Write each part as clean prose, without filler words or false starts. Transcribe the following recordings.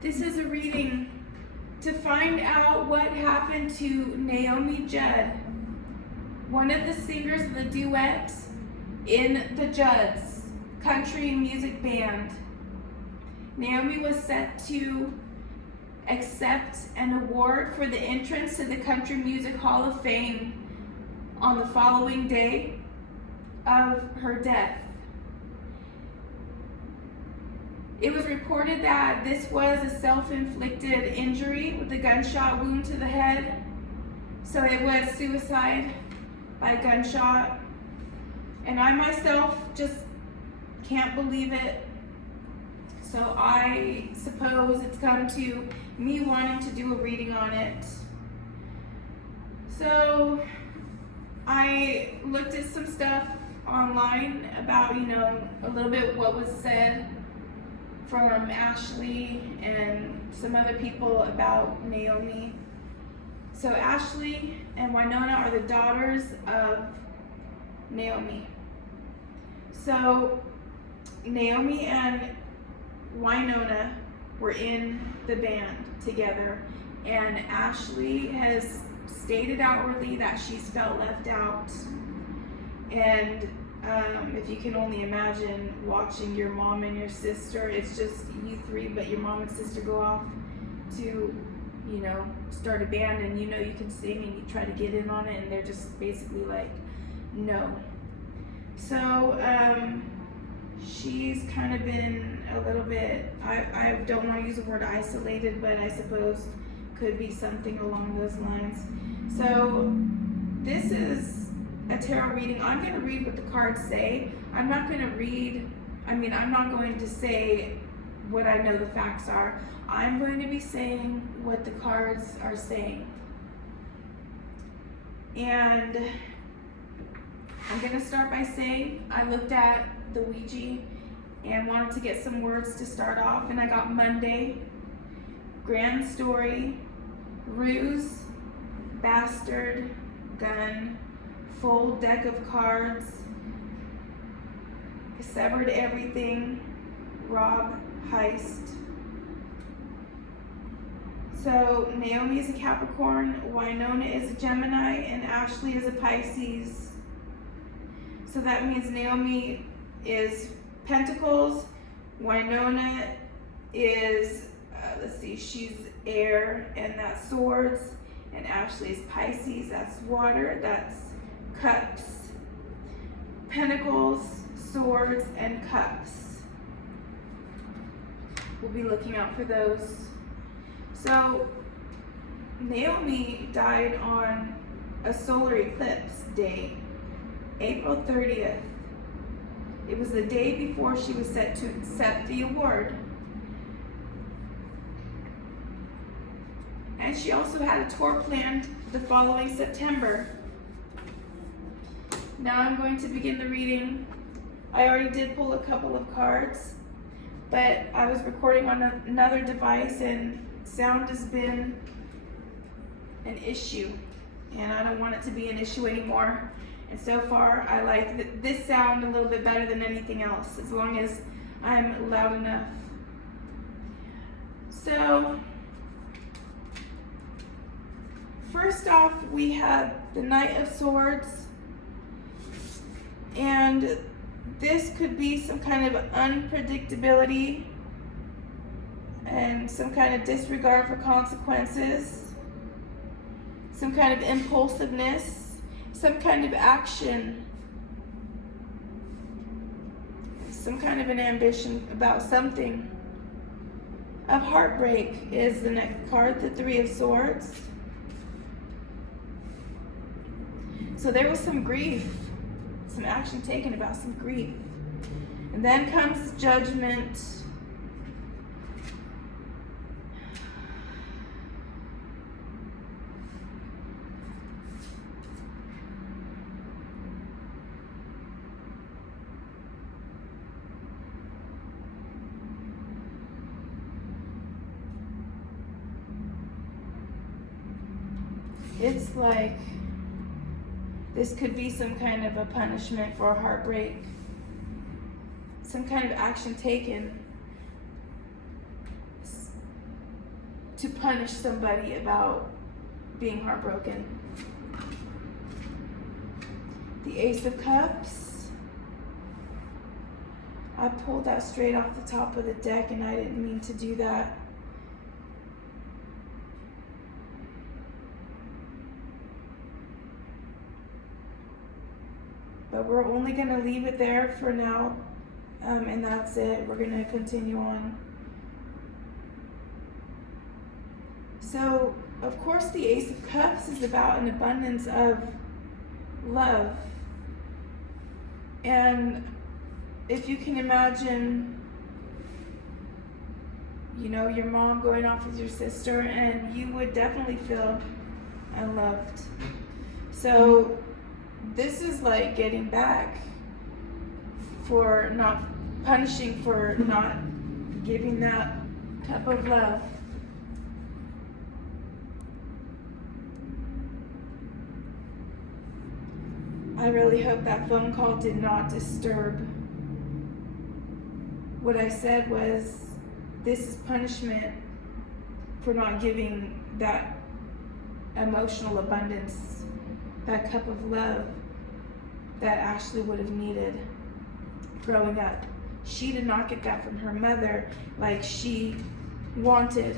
This is a reading to find out what happened to Naomi Judd, one of the singers of the duet in the Judds country music band. Naomi was set to accept an award for the entrance to the Country Music Hall of Fame on the following day of her death. It was reported that this was a self-inflicted injury with a gunshot wound to the head. So it was suicide by gunshot. And I myself just can't believe it. So I suppose it's come to me wanting to do a reading on it. So I looked at some stuff online about, a little bit what was said from Ashley and some other people about Naomi. So Ashley and Winona are the daughters of Naomi. So Naomi and Winona were in the band together, and Ashley has stated outwardly that she's felt left out. And if you can only imagine watching your mom and your sister, it's just you three, but your mom and sister go off to, start a band, and you can sing, and you try to get in on it, and they're just basically like, no. So she's kind of been a little bit, I don't want to use the word isolated, but I suppose could be something along those lines. So this is a tarot reading. I'm going to read what the cards say. I'm not going to say what I know the facts are. I'm going to be saying what the cards are saying. And I'm going to start by saying I looked at the Ouija and wanted to get some words to start off, and I got Monday, grand story, ruse, bastard, gun, full deck of cards, severed everything, rob, heist. So Naomi is a Capricorn, Winona is a Gemini, and Ashley is a Pisces. So that means Naomi is Pentacles, Winona is, she's air, and that's swords, and Ashley is Pisces, that's water, that's cups, pentacles, swords, and cups. We'll be looking out for those. So Naomi died on a solar eclipse day, April 30th. It was the day before she was set to accept the award. And she also had a tour planned the following September. Now I'm going to begin the reading. I already did pull a couple of cards, but I was recording on another device, and sound has been an issue, and I don't want it to be an issue anymore. And so far, I like this sound a little bit better than anything else, as long as I'm loud enough. So, first off, we have the Knight of Swords, and this could be some kind of unpredictability and some kind of disregard for consequences, some kind of impulsiveness, some kind of action, some kind of an ambition about something. Of heartbreak is the next card, the Three of Swords. So there was some grief, some action taken about some grief. And then comes Judgment. It's like this could be some kind of a punishment for a heartbreak, some kind of action taken. to punish somebody about being heartbroken. The Ace of Cups. I pulled that straight off the top of the deck and I didn't mean to do that. But we're only going to leave it there for now, and that's it. We're going to continue on. So, of course, the Ace of Cups is about an abundance of love. And if you can imagine, you know, your mom going off with your sister, and you would definitely feel unloved. So this is like getting back for not punishing, for not giving that type of love. I really hope that phone call did not disturb. What I said was, this is punishment for not giving that emotional abundance, that cup of love that Ashley would have needed growing up. She did not get that from her mother like she wanted,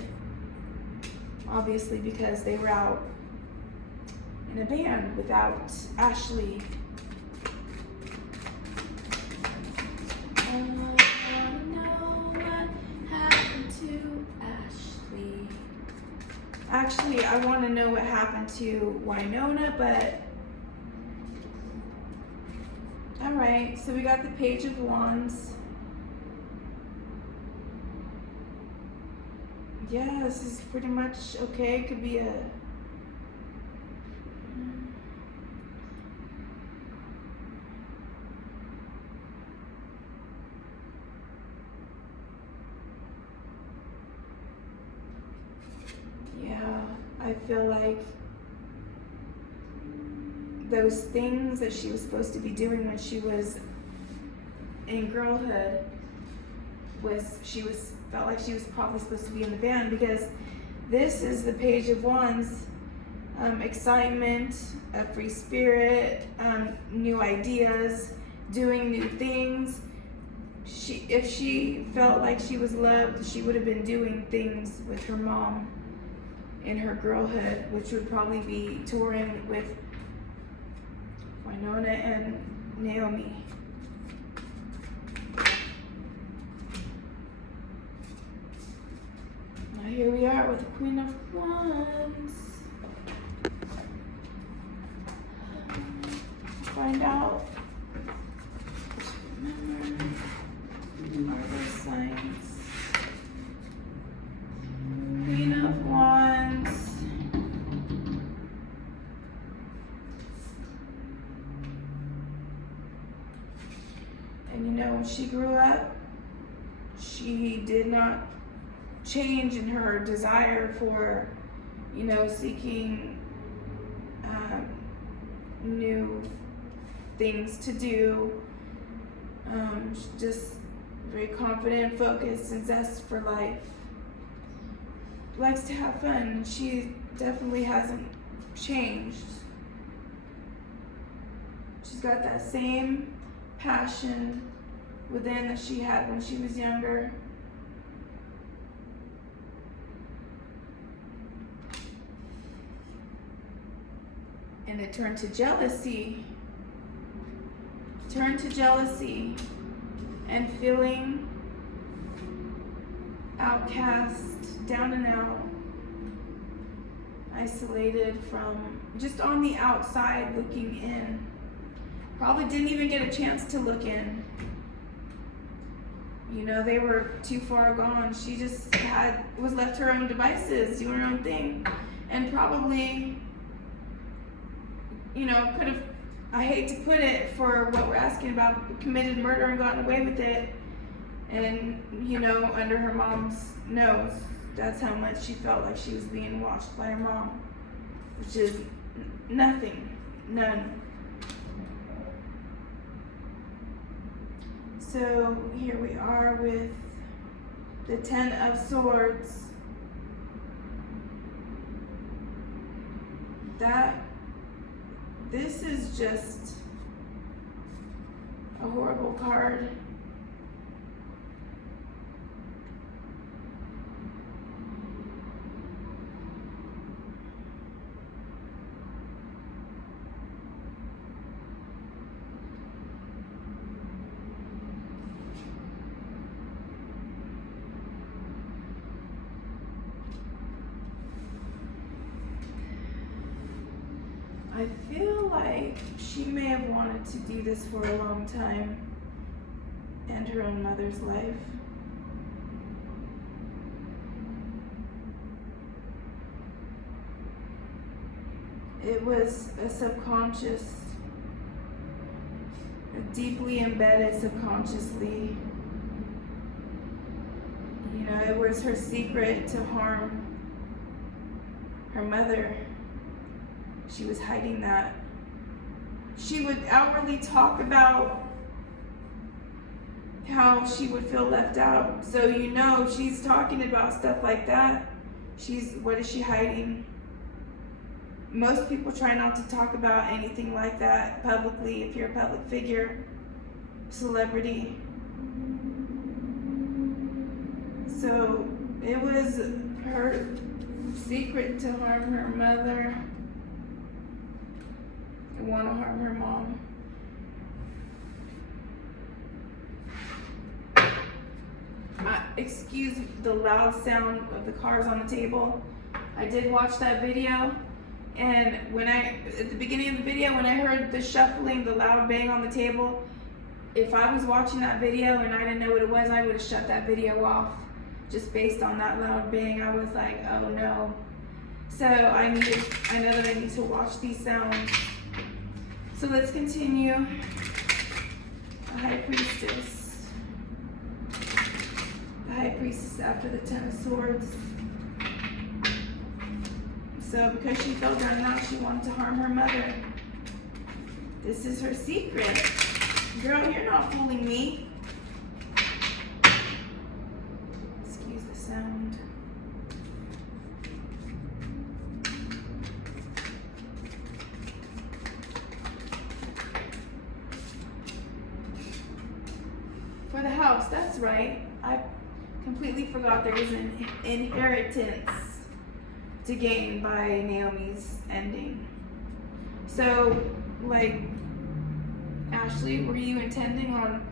obviously, because they were out in a band without Ashley. I wanna know what happened to Ashley. Actually, I want to know what happened to Winona, but alright, so we got the Page of Wands. Yeah, this is pretty much okay. It could be a I feel like those things that she was supposed to be doing when she was in girlhood felt like she was probably supposed to be in the band, because this is the Page of Wands. Excitement, a free spirit, new ideas, doing new things. If she felt like she was loved, she would have been doing things with her mom in her girlhood, which would probably be touring with Winona and Naomi. Now here we are with the Queen of Wands. Find out. Remember are those signs. Queen of Wands. And you know, when she grew up, she did not change in her desire for, you know, seeking new things to do. She's just very confident, focused, and zest for life. Likes to have fun, and she definitely hasn't changed. She's got that same passion within that she had when she was younger. And it turned to jealousy. And feeling outcast, down and out, isolated from, just on the outside looking in. Probably didn't even get a chance to look in. You know, they were too far gone. She just was left to her own devices, doing her own thing. And probably, you know, could have, I hate to put it for what we're asking about, committed murder and gotten away with it. And, you know, under her mom's nose. That's how much she felt like she was being watched by her mom. Which is nothing. None. So here we are with the Ten of Swords. This is just a horrible card. I feel like she may have wanted to do this for a long time, and her own mother's life. It was a subconscious, deeply embedded subconsciously. You know, it was her secret to harm her mother. She was hiding that. She would outwardly talk about how she would feel left out. So you know she's talking about stuff like that. What is she hiding? Most people try not to talk about anything like that publicly if you're a public figure, celebrity. So it was her secret to harm her mother. Want to harm her mom. Excuse the loud sound of the cars on the table. I did watch that video, and at the beginning of the video, when I heard the shuffling, the loud bang on the table, if I was watching that video and I didn't know what it was, I would have shut that video off just based on that loud bang. I was like, oh no. So I know that I need to watch these sounds. So let's continue. The High Priestess. The High Priestess after the Ten of Swords. So because she fell down now, she wanted to harm her mother. This is her secret. Girl, you're not fooling me. Excuse the sound. For the house, that's right. I completely forgot there was an inheritance to gain by Naomi's ending. So, like, Ashley, were you intending on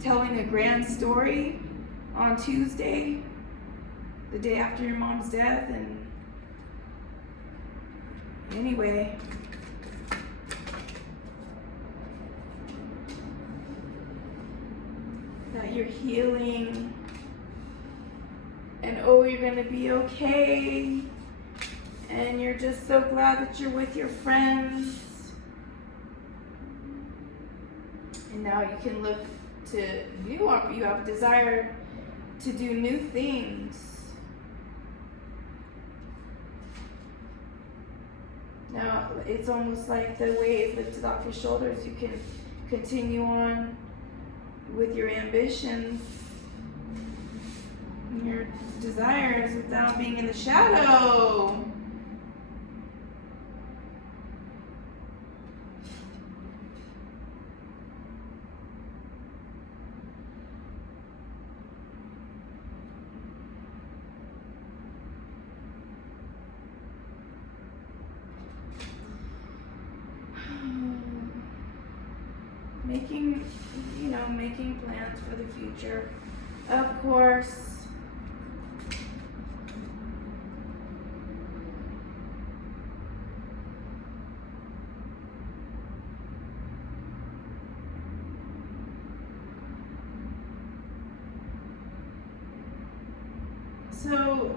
telling a grand story on Tuesday, the day after your mom's death? And anyway, that you're healing, and oh, you're gonna be okay, and you're just so glad that you're with your friends, and now you can look to you have a desire to do new things. Now it's almost like the weight is lifted off your shoulders. You can continue on with your ambitions and your desires without being in the shadow. Making plans for the future, of course. So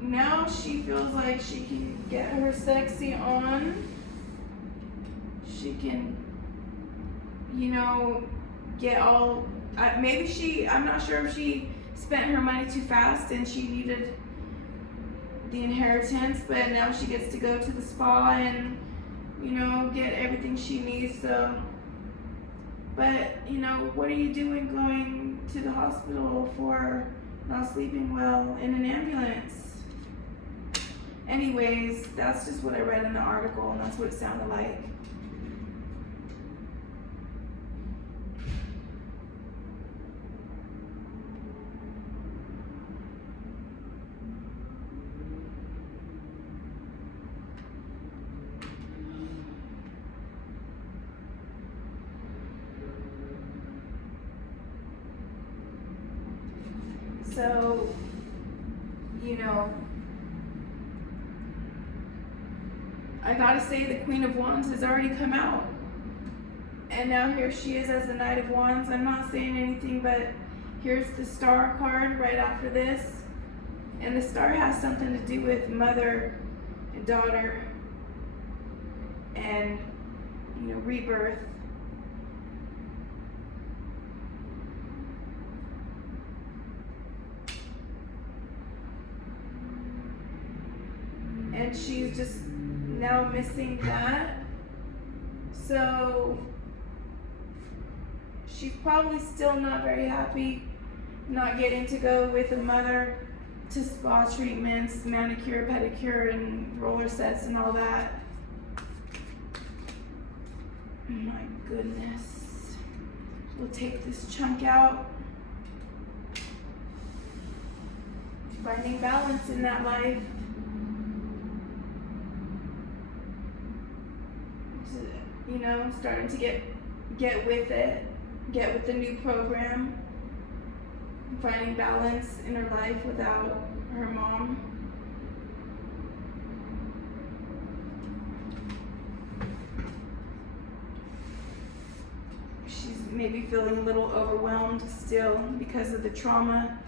now she feels like she can get her sexy on. She can, get all, I'm not sure if she spent her money too fast and she needed the inheritance, but now she gets to go to the spa and, get everything she needs. So, but, what are you doing going to the hospital for not sleeping well in an ambulance? Anyways, that's just what I read in the article, and that's what it sounded like. So, you know, I gotta say the Queen of Wands has already come out. And now here she is as the Knight of Wands. I'm not saying anything, but here's the Star card right after this. And the Star has something to do with mother and daughter and, you know, rebirth. And she's just now missing that. So she's probably still not very happy not getting to go with a mother to spa treatments, manicure, pedicure, and roller sets and all that. My goodness. We'll take this chunk out. Finding balance in that life. You know, starting to get with it, get with the new program, finding balance in her life without her mom. She's maybe feeling a little overwhelmed still because of the trauma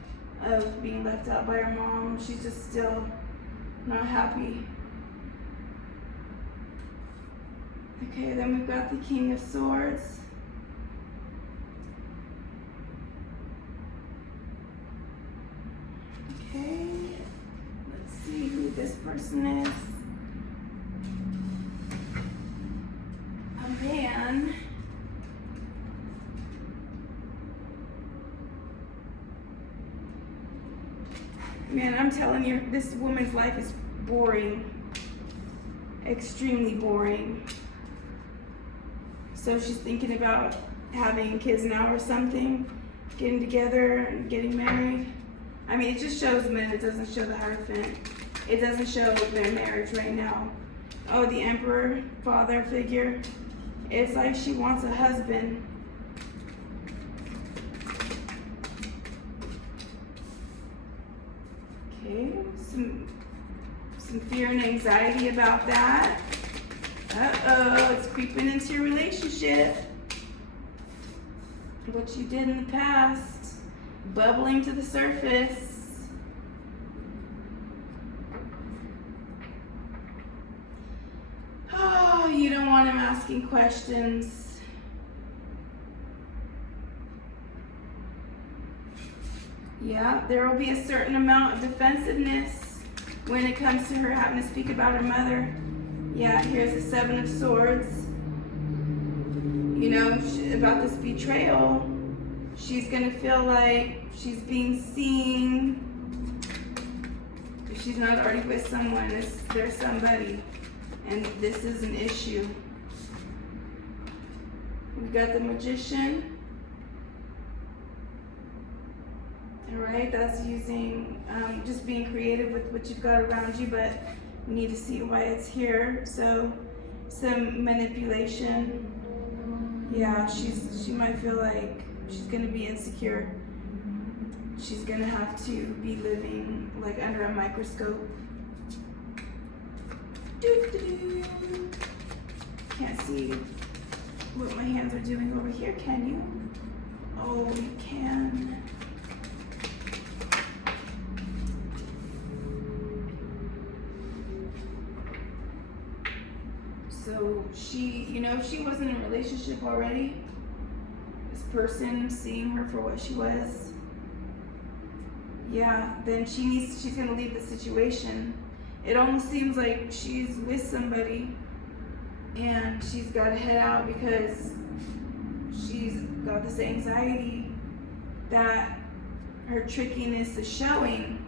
of being left out by her mom. She's just still not happy. Okay, then we've got the King of Swords. Okay, let's see who this person is. A man. Man, I'm telling you, this woman's life is boring. Extremely boring. So she's thinking about having kids now or something, getting together and getting married. I mean, it just shows men, it doesn't show the Hierophant. It doesn't show their marriage right now. Oh, the Emperor, father figure. It's like she wants a husband. Okay, some fear and anxiety about that. Uh-oh, it's creeping into your relationship. What you did in the past, bubbling to the surface. Oh, you don't want him asking questions. Yeah, there will be a certain amount of defensiveness when it comes to her having to speak about her mother. Yeah, here's the Seven of Swords. You know, about this betrayal, she's gonna feel like she's being seen. If she's not already with someone, there's somebody, and this is an issue. We've got the Magician. All right, that's using, just being creative with what you've got around you, but we need to see why it's here. So some manipulation. Yeah, she might feel like she's gonna be insecure. She's gonna have to be living like under a microscope. Doo-doo-doo. Can't see what my hands are doing over here, can you? Oh, you can. So she, you know, if she was in a relationship already, this person seeing her for what she was, yeah, then she's gonna leave the situation. It almost seems like she's with somebody and she's gotta head out because she's got this anxiety that her trickiness is showing.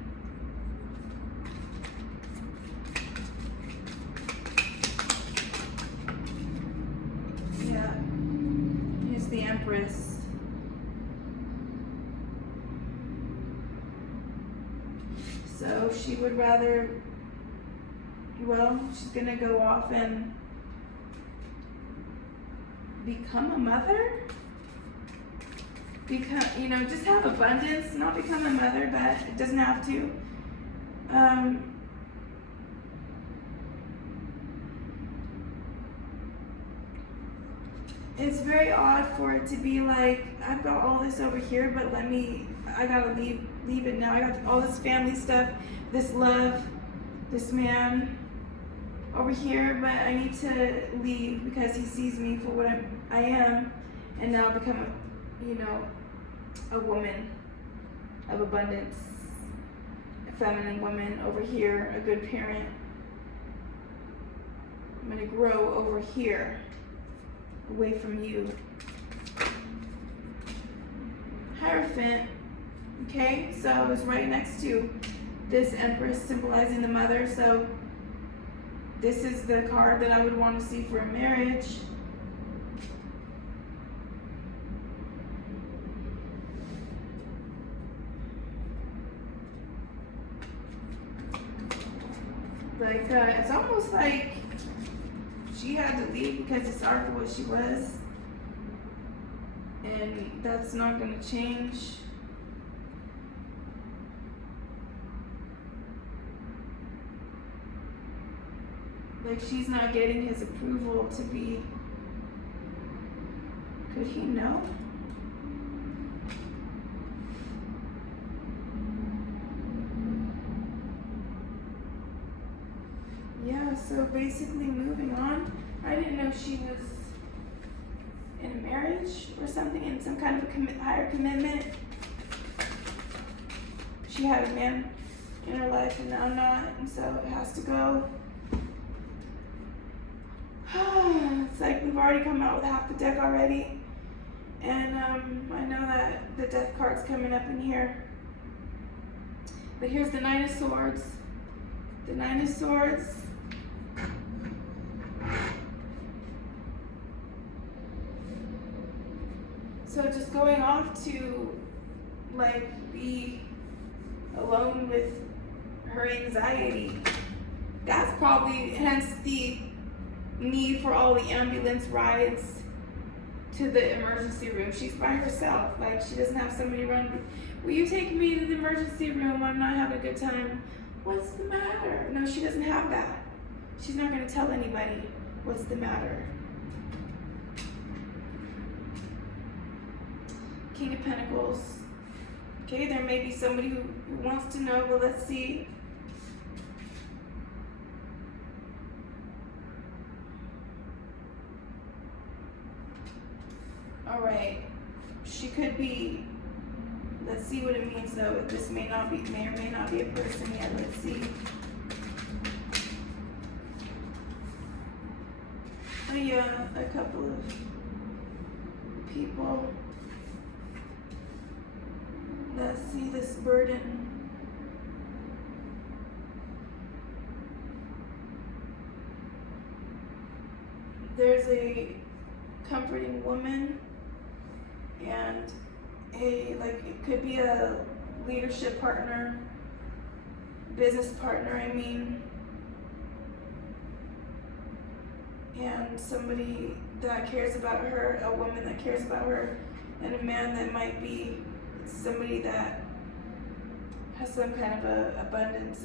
So she would rather, well, she's gonna go off and become a mother? Just have abundance, not become a mother, but it doesn't have to. It's very odd for it to be like, I've got all this over here, but I gotta leave it now. I got all this family stuff, this love, this man over here, but I need to leave because he sees me for what I am, and now become a woman of abundance, a feminine woman over here, a good parent. I'm gonna grow over here, away from you. Hierophant, okay, so it's right next to this Empress symbolizing the mother, so this is the card that I would want to see for a marriage. It's almost like she had to leave because it's sorry for what she was, and that's not going to change. Like, she's not getting his approval to be. Could he know? Yeah, so basically moving on. I didn't know she was in a marriage or something, in some kind of a higher commitment. She had a man in her life and now not, and so it has to go. It's like we've already come out with half the deck already, and I know that the death card's coming up in here. But here's the Nine of Swords. The Nine of Swords. So just going off to be alone with her anxiety. That's probably hence the need for all the ambulance rides to the emergency room. She's by herself. She doesn't have somebody run. Will you take me to the emergency room? I'm not having a good time. What's the matter? No, she doesn't have that. She's not going to tell anybody what's the matter. King of Pentacles. Okay, there may be somebody who wants to know, but let's see. All right, she could be. Let's see what it means though. This may or may not be a person yet. Let's see. Oh yeah, a couple of people. Let's see this burden. There's a comforting woman and it could be a leadership partner, business partner, and somebody that cares about her, a woman that cares about her, and a man that might be somebody that has some kind of a abundance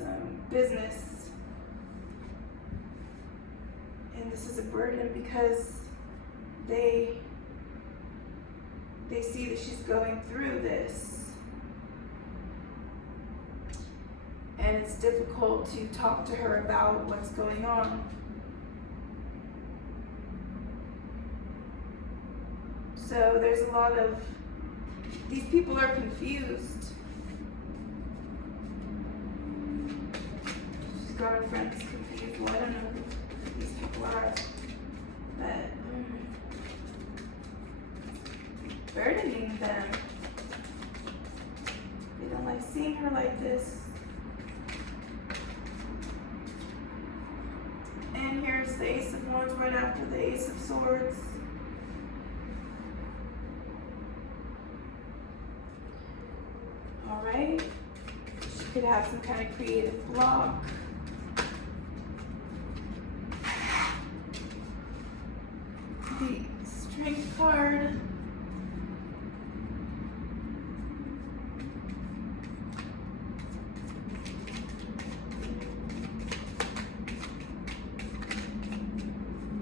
business. And this is a burden because they see that she's going through this, and it's difficult to talk to her about what's going on. So there's a lot of, these people are confused. She's got her friends confused. Well, I don't know who these people are, but burdening them. They don't like seeing her like this. And here's the Ace of Wands right after the Ace of Swords. Alright. She could have some kind of creative block. The Strength card.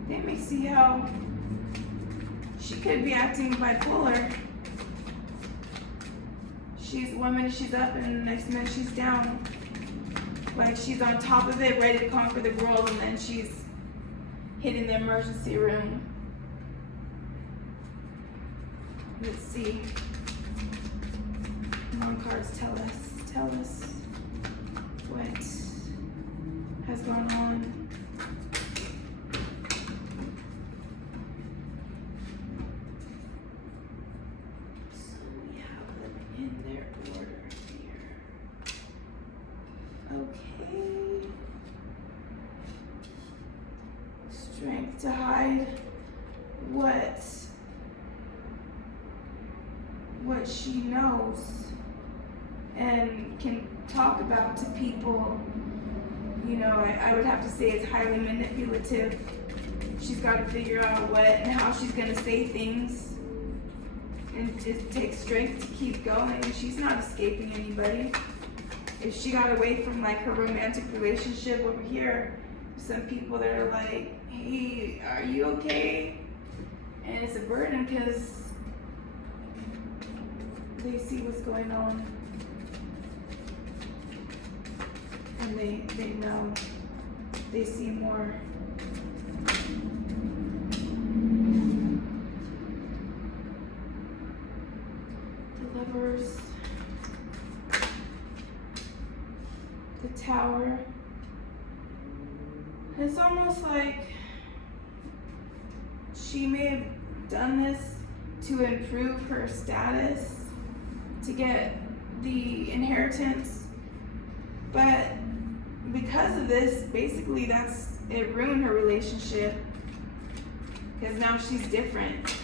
Let me see how she could be acting bipolar. She's 1 minute she's up and the next minute she's down. Like she's on top of it, ready to conquer the world, and then she's hitting the emergency room. Let's see. Come on, cards, tell us what has gone on. So we have them in their order here. Okay. Strength to hide what she knows and can talk about to people. You know, I would have to say it's highly manipulative. She's got to figure out what and how she's going to say things. And it takes strength to keep going. She's not escaping anybody. If she got away from like her romantic relationship over here, some people that are like, hey, are you okay? And it's a burden because they see what's going on. And they know. They see more. The Lovers. The Tower. It's almost like she may have done this to improve her status, to get the inheritance, but because of this, basically it ruined her relationship, because now she's different.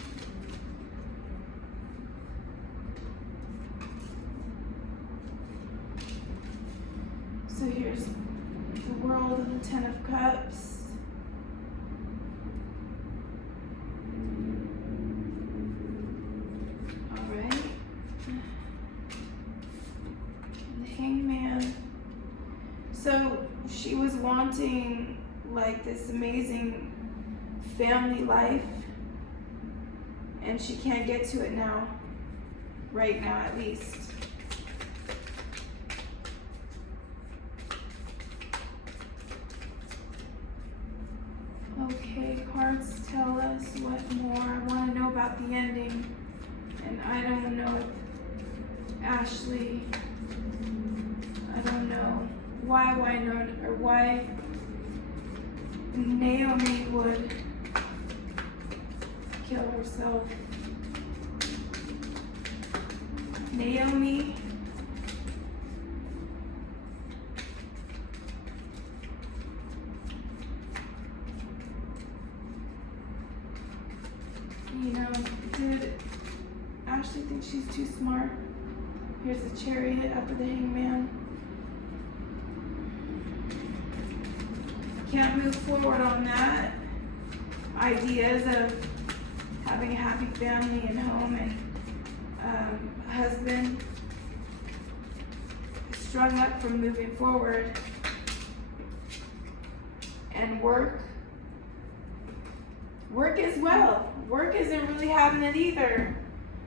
So here's the World and the Ten of Cups. So she was wanting like this amazing family life, and she can't get to it now, right now at least. Okay, cards, tell us what more. I want to know about the ending, and I don't know if Ashley, I don't know why Naomi would kill herself. Naomi, you know, did Ashley think she's too smart? Here's the Chariot after the Hangman. Can't move forward on that. Ideas of having a happy family and home and husband. Strung up from moving forward. And work. Work as well. Work isn't really having it either.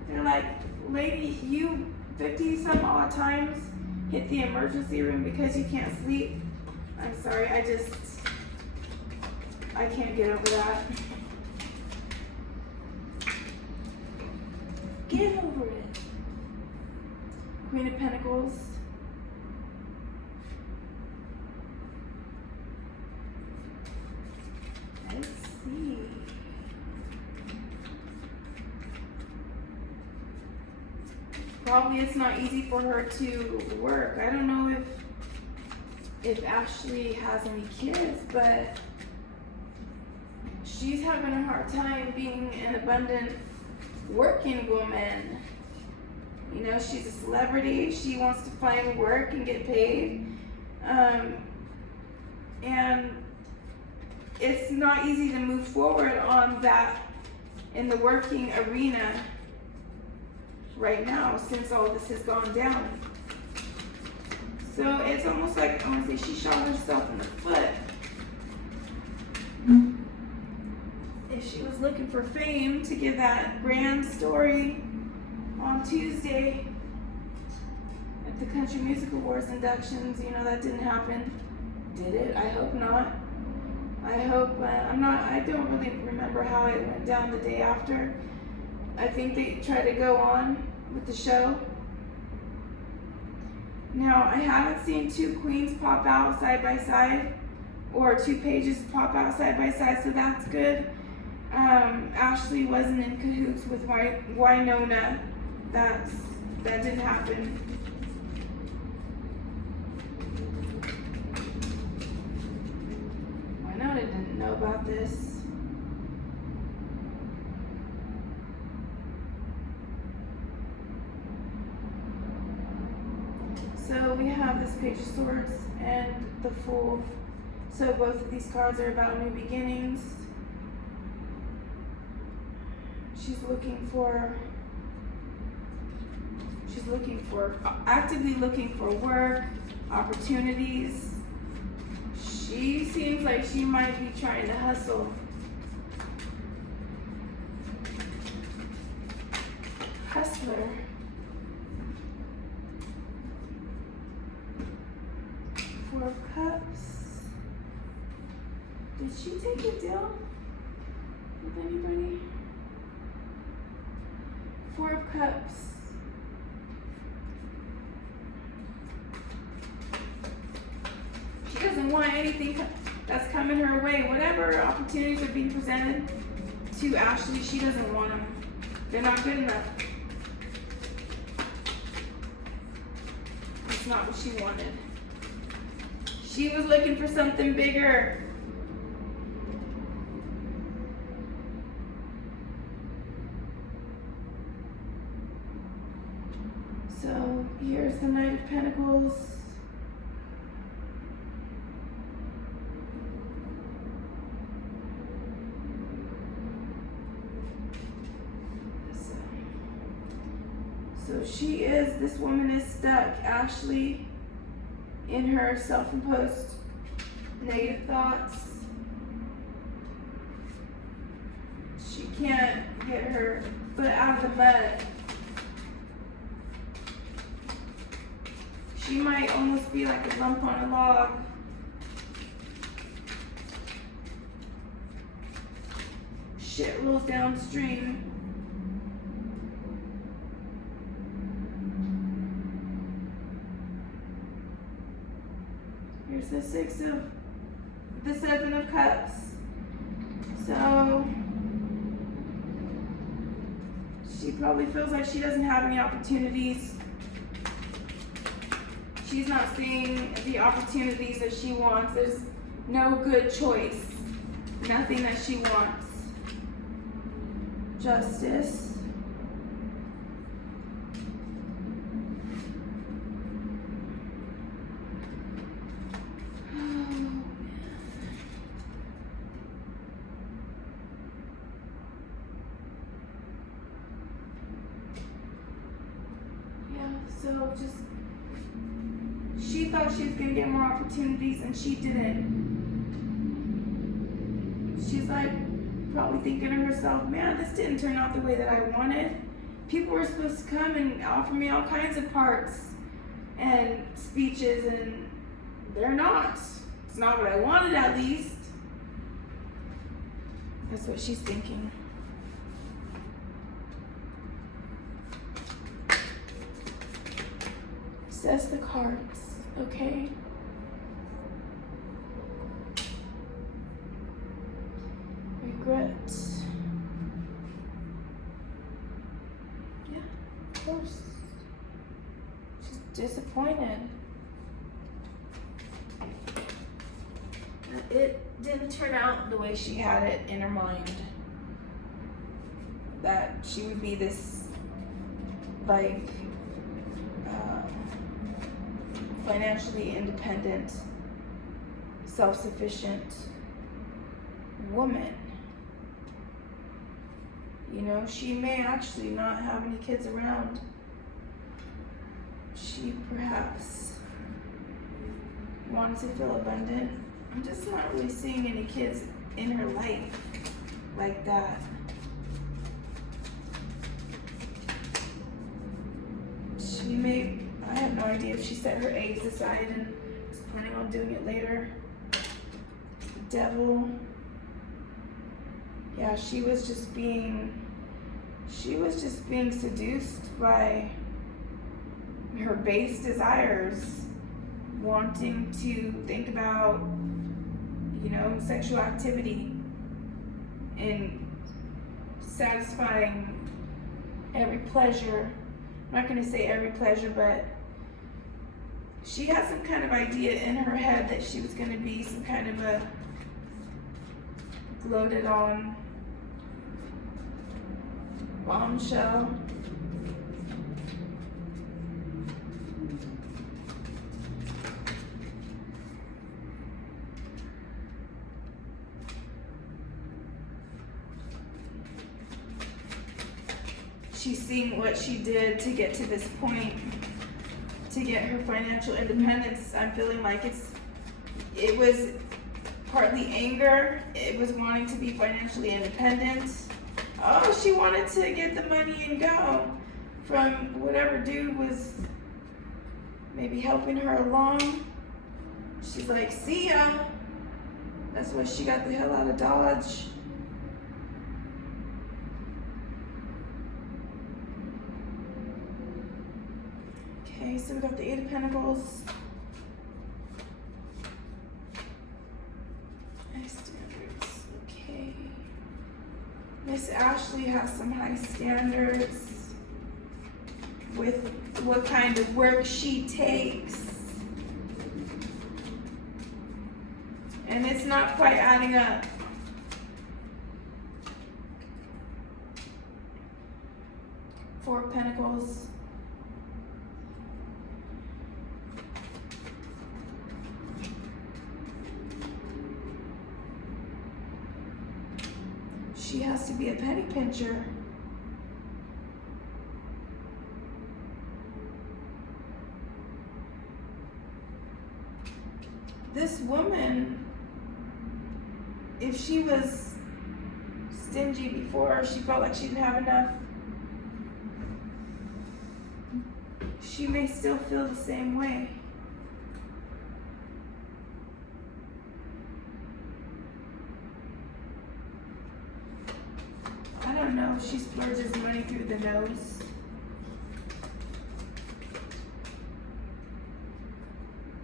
They're like, lady, you 50 some odd times hit the emergency room because you can't sleep. I'm sorry, I can't get over that. Get over it. Queen of Pentacles. Let's see. Probably it's not easy for her to work. I don't know if Ashley has any kids, but she's having a hard time being an abundant working woman. You know, she's a celebrity. She wants to find work and get paid. And it's not easy to move forward on that in the working arena right now since all this has gone down. So it's almost like, I want to say, she shot herself in the foot. If she was looking for fame to give that grand story on Tuesday at the Country Music Awards inductions, you know, that didn't happen. Did it? I hope not. I hope, I don't really remember how it went down the day after. I think they tried to go on with the show. Now, I haven't seen two queens pop out side by side, or two pages pop out side by side, so that's good. Ashley wasn't in cahoots with Winona. That didn't happen. Winona didn't know about this. So we have this Page of Swords and the Fool. So both of these cards are about new beginnings. She's actively looking for work, opportunities. She seems like she might be trying to hustle. Hustler. Four of Cups. Did she take a deal with anybody? Four of Cups. She doesn't want anything that's coming her way. Whatever opportunities are being presented to Ashley, she doesn't want them. They're not good enough. It's not what she wanted. She was looking for something bigger. So here's the Knight of Pentacles. So this woman is stuck, Ashley, in her self-imposed negative thoughts. She can't get her foot out of the mud. She might almost be like a lump on a log. Shit rolls downstream. Here's the Seven of Cups. So she probably feels like she doesn't have any opportunities. She's not seeing the opportunities that she wants. There's no good choice. Nothing that she wants. Justice. So she thought she was going to get more opportunities and she didn't. She's like probably thinking to herself, man, this didn't turn out the way that I wanted. People were supposed to come and offer me all kinds of parts and speeches and they're not. It's not what I wanted, at least. That's what she's thinking. Says the cards, okay? Regret. Yeah, of course. She's disappointed. It didn't turn out the way she had it in her mind. That she would be this, like, financially independent, self-sufficient woman. You know, she may actually not have any kids around. She perhaps wanted to feel abundant. I'm just not really seeing any kids in her life like that. She may, I have no idea if she set her eggs aside and was planning on doing it later. Devil. Yeah, she was just being seduced by her base desires, wanting to think about, you know, sexual activity and satisfying every pleasure. I'm not going to say every pleasure, but she had some kind of idea in her head that she was going to be some kind of a gloated on bombshell. She's seeing what she did to get to this point, to get her financial independence. I'm feeling like it was partly anger. It was wanting to be financially independent. Oh, she wanted to get the money and go from whatever dude was maybe helping her along. She's like, see ya. That's why she got the hell out of Dodge. Okay, so we got the Eight of Pentacles. High standards, okay. Miss Ashley has some high standards with what kind of work she takes. And it's not quite adding up. Four of Pentacles. She has to be a penny pincher. This woman, if she was stingy before, she felt like she didn't have enough, she may still feel the same way. I don't know if she splurges money through the nose.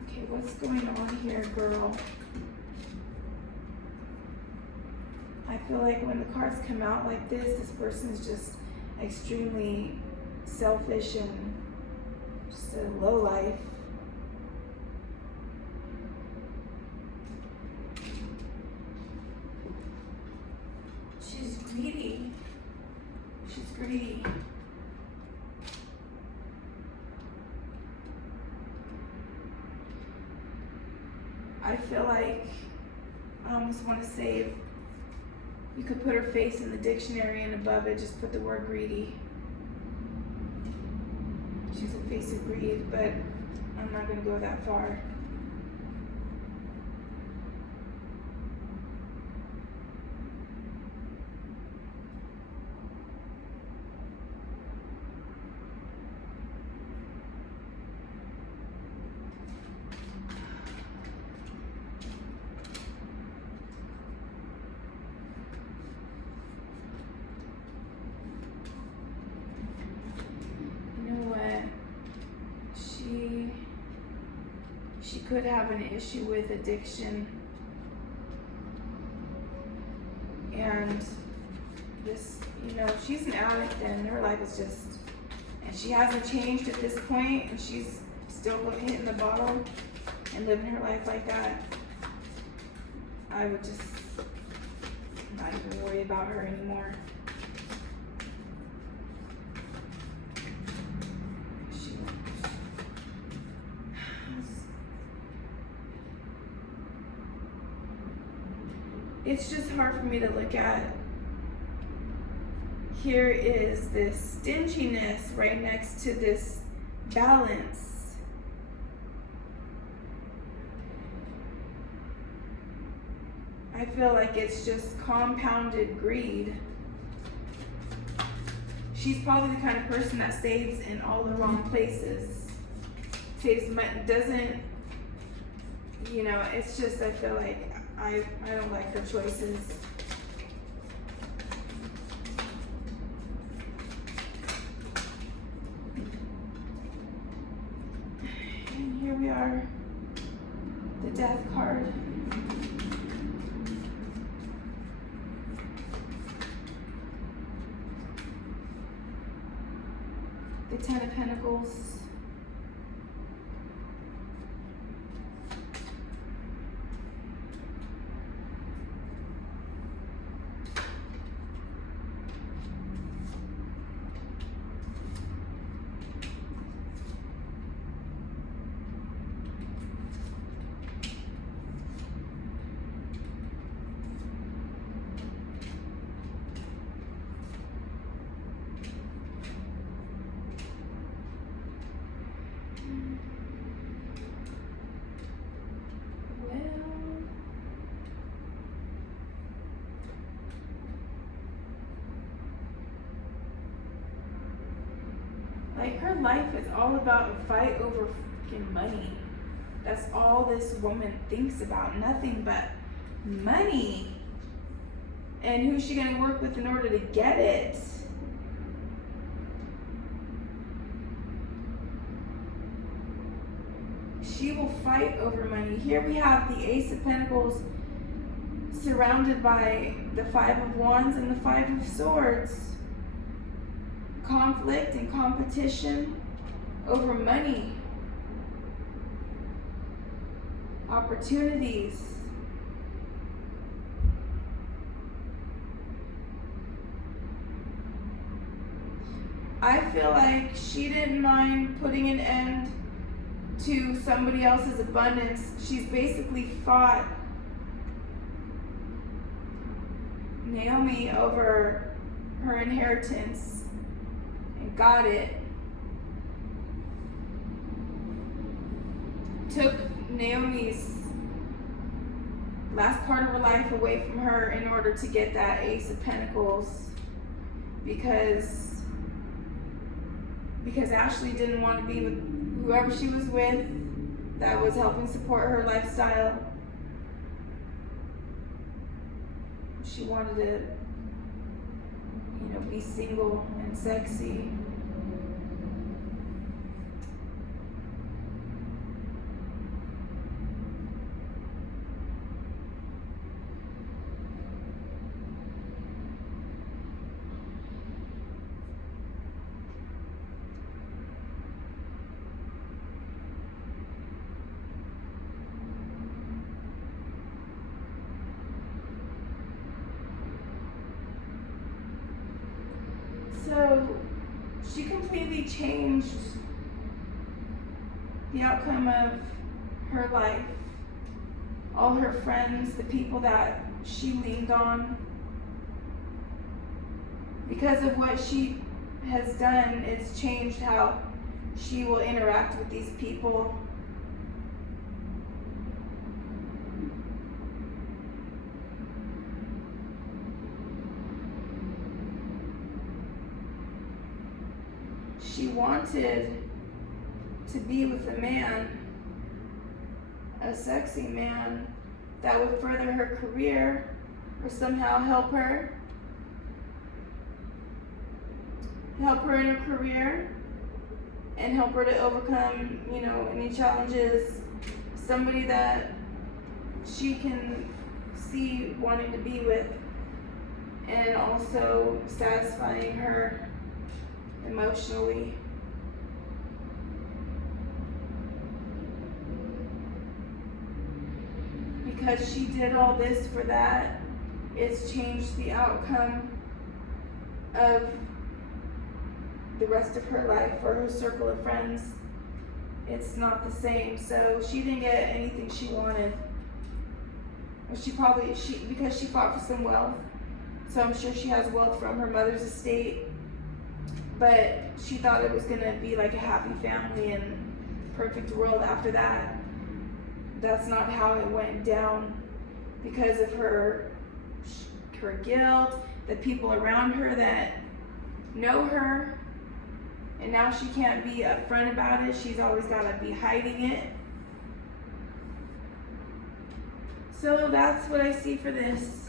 Okay, what's going on here, girl? I feel like when the cards come out like this person is just extremely selfish and just a low life. She's greedy. She's greedy. I feel like I almost want to say if you could put her face in the dictionary and above it just put the word greedy. She's a face of greed, but I'm not going to go that far. She could have an issue with addiction, and this, you know, if she's an addict and her life is just, and she hasn't changed at this point, and she's still hitting the bottle and living her life like that, I would just not even worry about her anymore. it's just hard for me to look at. Here is this stinginess right next to this balance. I feel like it's just compounded greed. She's probably the kind of person that saves in all the wrong places. Saves money, doesn't, it's just, I feel like I don't like her choices. And here we are, the death card. The Ten of Pentacles. Like, her life is all about a fight over freaking money. That's all this woman thinks about. Nothing but money. And who's she going to work with in order to get it? She will fight over money. Here we have the Ace of Pentacles surrounded by the Five of Wands and the Five of Swords. Conflict and competition over money. Opportunities. I feel like she didn't mind putting an end to somebody else's abundance. She's basically fought Naomi over her inheritance and got it. Took Naomi's last part of her life away from her in order to get that Ace of Pentacles, because Ashley didn't want to be with whoever she was with that was helping support her lifestyle. She wanted to, be single and sexy. So she completely changed the outcome of her life. All her friends, the people that she leaned on. Because of what she has done, it's changed how she will interact with these people. She wanted to be with a man, a sexy man, that would further her career or somehow help her in her career and help her to overcome, any challenges. Somebody that she can see wanting to be with and also satisfying her emotionally. Because she did all this for that, it's changed the outcome of the rest of her life or her circle of friends. It's not the same. So she didn't get anything she wanted. Because she fought for some wealth, so I'm sure she has wealth from her mother's estate. But she thought it was gonna be like a happy family and perfect world after that. That's not how it went down, because of her guilt, the people around her that know her, and now she can't be upfront about it. She's always got to be hiding it. So that's what I see for this.